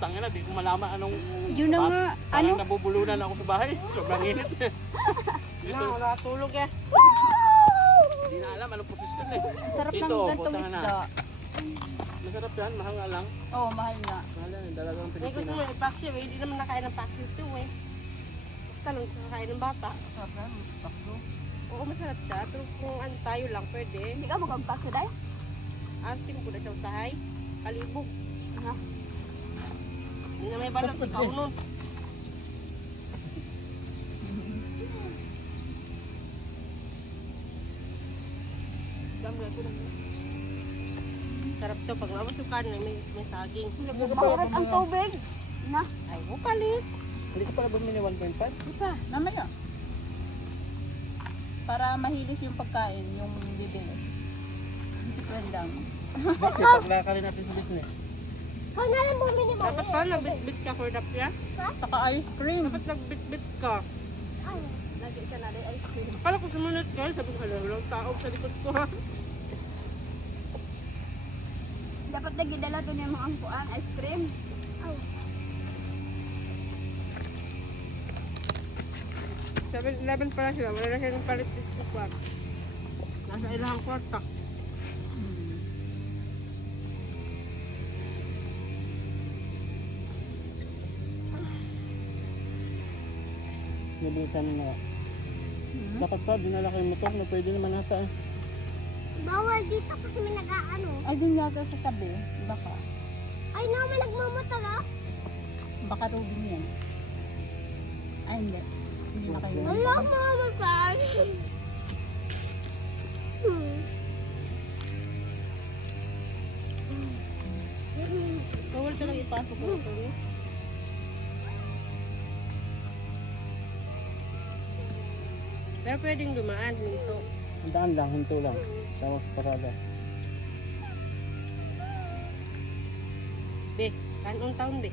Tangina, di ko malaman anong... Yun na nga, Parang ano? nabubulunan ako sa bahay. Sobrang init. Dito, Nakatulog eh. hindi na alam anong posisyon eh. Ang sarap ng Dito, gantong punta na. isda. Masarap yan, mahal nga lang. Oo, mahal nga. Mahal yan, dalagang May gusto Pilipino. mo i-paksiw eh. Hindi naman nakain ng paksiw ito eh. Basta lang kakain ng bata. Sarap na, bakso. Oo, masarap siya. Pero kung ano tayo lang, pwede. Hindi ka magpagpakso dahil? Asim ko na siya usahay. Kalibog. Aha. Hindi na may balot. Ikaw nun. Sarap to. Pag mabasukan, may saging. Bakit ang tubig? Na? Ay, palit. Hindi ko pala bumili 1.5. Di pa, mamaya. Para mahilis yung pagkain, yung bibili. Hindi lang. Bakit paglakarin natin sa business? Kau na lang bumili mo. Dapat pa nagbitbit ka for the ya. Saka ice cream. Dapat nagbitbit ka. Ay, Lagi ka na rin ice cream. Akala ko sumunod ka. Sabi ko, walang tao sa likod ko ha. Dapat nagidala doon yung mga angkuan, ice cream. ay. 7-11 pala sila. Wala na silang palit dito pa. Nasa ilang kwarta. Nabutan na nga. Dapat pa, dinala ko yung motor na pwede naman nata eh. Bawal dito kasi may nag-aano. Ay, din yata sa tabi. Baka. Ay, naman nagmamotor ah. Baka Rubin yan. Ay, hindi. Hindi na kayo. Wala mama saan. Bawal ka lang ipasok ko ito. Pero pwedeng dumaan dito. Ang daan lang, hinto lang. Tapos parada. Be, kanong taon be?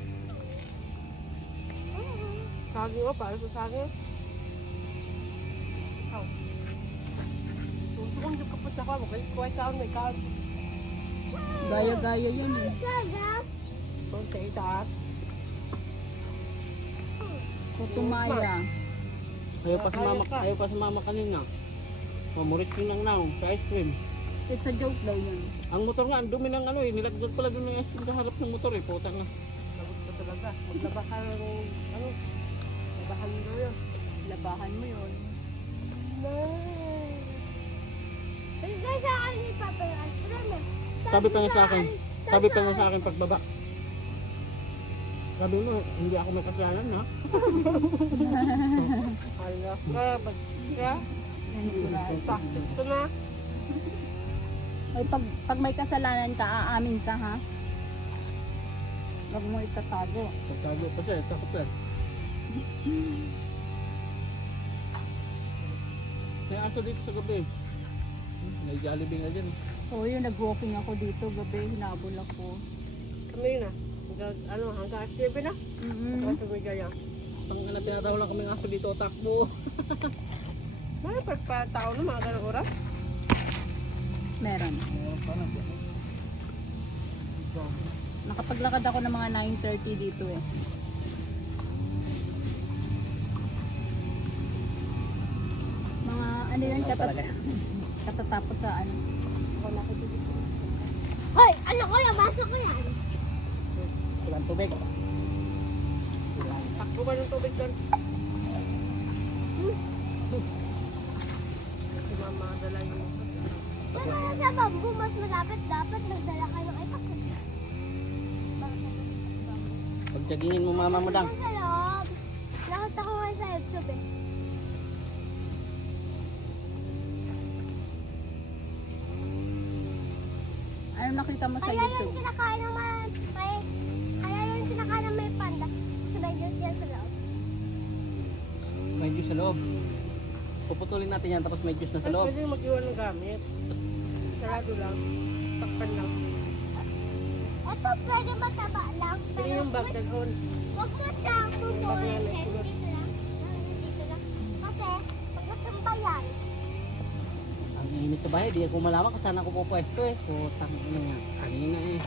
Saging o, para sa saging. Ikaw. Gusto kong di kapot sa kamo. Kasi kuhay kaon may kaon. Gaya-gaya yan eh. Sada. Kung sa itaas. Tutumaya. Ayaw pa si mama kanina. Mamurit yun ang naong sa ice cream. It's a joke daw yan. Ang motor nga, ang dumi ng ano eh. Nilagdod pala doon ng ice cream sa harap ng motor eh. Putang nga. Labot ka talaga. Maglabahan ng ano. Labahan mo yun. Labahan mo yun. Bigay sa akin ni Papa yung ice cream eh. Sabi pa nga sa akin. Sabi pa nga sa akin pagbaba. Sabi mo, hindi ako may kasalanan ha. Hala ka, ba't ka? Plastic ito na. Ay, pag may kasalanan ka, aamin ka ha? Huwag mo itatago. Pagkago pa siya, takot eh. May aso dito sa gabi. May Jollibee nga dyan. Oo, yun, nag-walking ako dito gabi, hinabol ako. Kami yun ah. Ano, hanggang STV na. Kasi may gaya. Pang na tinatawa lang kaming aso dito, takbo. May pagpatao na mga ganang oras. Meron. Nakapaglakad ako ng mga 9:30 dito eh. Mga ano yun, katatapos sa ano. Hoy, ano ko yan? Baso ko yan. Walang tubig. Takbo ba ng tubig doon? Si mama dala yung Pero sa bambu, mas malapit dapat magdala kayo ng ipak. Pagtagingin mo mama mo dang. Sa loob. Nakita ko nga sa YouTube eh. Ano nakita mo sa Kaya yung YouTube? sinakain ng kaya yung sinakain ng may panda. Sabay Diyos yan sa loob. May juice sa loob. Puputulin natin yan tapos may juice na sa loob. Pwede mag-iwan ng gamit. Sarado lang. Takpan lang. Ito pwede mataba lang. Pwede yung bag doon. Huwag mo siyang tutuloy. Dito lang. Dito lang. Kasi, pag nasamba yan, Ang init sa bahay, di ako malaman kung saan ako pupwesto eh. So, tangin na nga. Kanina eh.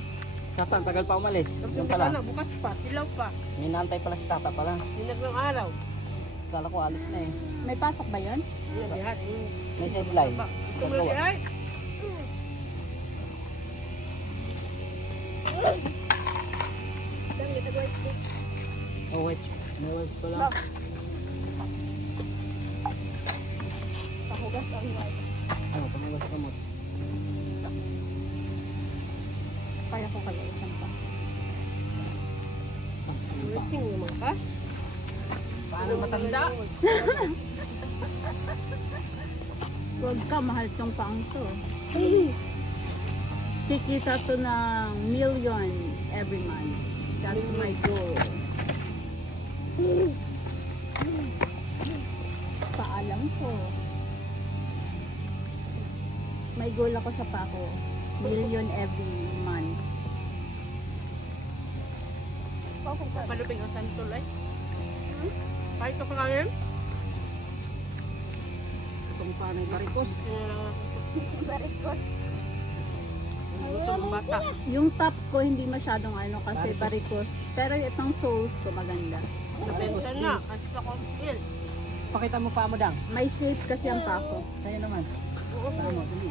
Tata, tagal pa umalis. Tapos Yung yung pala. na, bukas pa, silaw pa. May naantay pala si tata pala. Dinag ng araw. Kala ko alis na eh. May pasok ba yun? Yan, lahat. May deadline. Ito mo si Ay. Oh wait. May wait pala. Pahugas ang white. Ano, tumagas ka mo. Kaya ko kaya isang pa. Ulitin mo mga ka. Paano matanda? Huwag ka, mahal tong paang to. Kikita to ng million every month. That's my goal. Paalam ko. May goal ako sa pako. Million every month. Paluping ang santol ay. Kahit ka pa ngayon? Itong paano yung karikos. Barikos. Gusto ng bata. Yung top ko hindi masyadong ano kasi barikos. Pero itong soles ko maganda. Nabenta na. Kasi sa conceal. Pakita mo pa mo dang. May shape kasi ang pako. Sa'yo naman. Paano mo? Dali.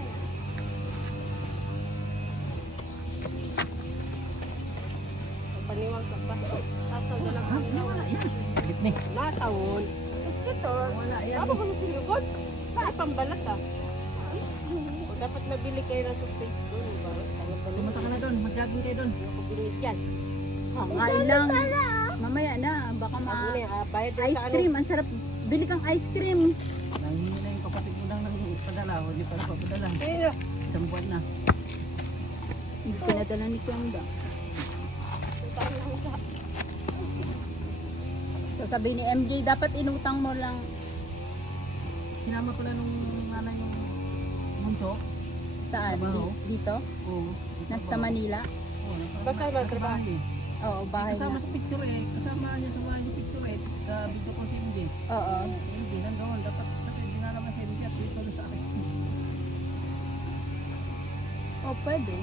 Paniwag ka pa. Asa na lang ang Sakit ni. natawon. Ito. Wala yan. Ano ka sinugod? Ay, pambalat ah. O dapat nabili kayo ng toothpaste doon. Ba? Pumunta ka na doon. Mag-jogging kayo doon. Ako binigyan yan. Kain lang. Mamaya na. Baka Ako ma... na yan. Bayad din Ice sa ano. cream. Ang sarap. Bili kang ice cream. Nangingi na yung kapatid mo lang ng padala. Hindi pala papadala. Sino? Isang buwan na. Hindi pinadala ni Kyongda. Sasabihin ni MJ, dapat inutang mo lang Sinama pala nung nanay yung bunso. saan? Trabaho? Dito? Oo. Nasa Manila? Oo. Ba't tayo ba trabaho? Oo, bahay Kasama na. sa picture eh. Kasama niya sa mga yung picture eh. Sa video ko si Hindi. Oo. Hindi, nandoon. Dapat kasi hindi na naman si Hindi at dito sa akin. Oh, pwede.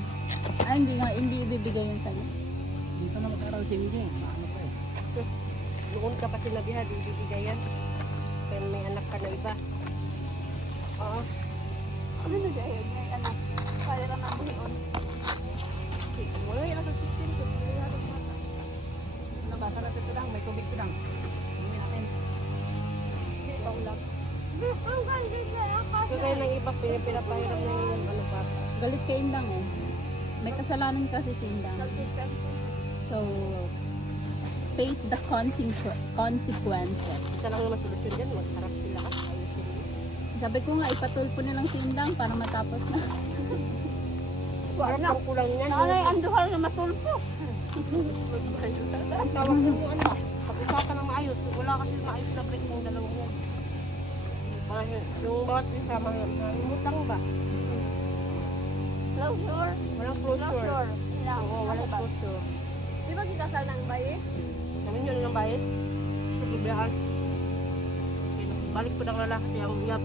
Ay, hindi ibibigay yun sa'yo. Dito na mag-aral si Hindi. Paano pa eh. Noon ka pa sinabihan, ibibigay yan. Pero may anak ka na iba. Oo. Ano na dahil? May anak. Kaya lang ang buhion. Wala yan ang system ko. Nabasa natin ito lang. May tubig ito lang. Hindi natin. Paulam. Kagaya ng iba, pinapahiram na yung ano pa. Galit kay Indang eh. May kasalanan kasi si Indang. So, face the consequences. Isa lang naman solusyon dyan, magharap sila ka. Ayusin mo. Sabi ko nga, ipatulpo na lang si Indang para matapos na. Harap ang kulang niyan. ang duhal na matulpo? Ang tawag mo ano, pag-usapan ng maayos. Wala kasi maayos na break ng dalawang yan. Parang yung bawat isa, mangimutang ba? Closure. Walang closure. Oo, walang closure. Di ba kinasal ng bayi? Namin yun ng bayit. Sa bibiyaan. Balik ko ng lalaki siya ang uyab.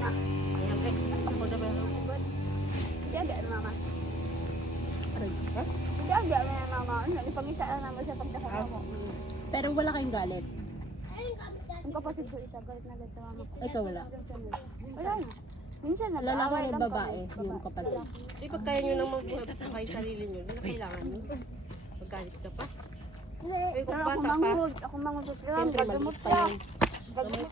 Ayan eh. Ako na ba? Hindi agad mama. Ha? Hindi agad na mama. Ipag-isa na naman sa pagkakasama mo. Pero wala kayong galit. Ang kapatid ko isa, galit na galit sa mama ko. Ikaw wala. Wala na. Minsan na Lalaki o babae yung kapatid. Di pag kaya nyo nang magbuhat kayo sarili nyo, hindi na kailangan nyo. Maggalit ka pa. Eh kung Pero ako bata pa, manghud lang. siyempre Gadumot maliit pa lang. yun. Gadumot.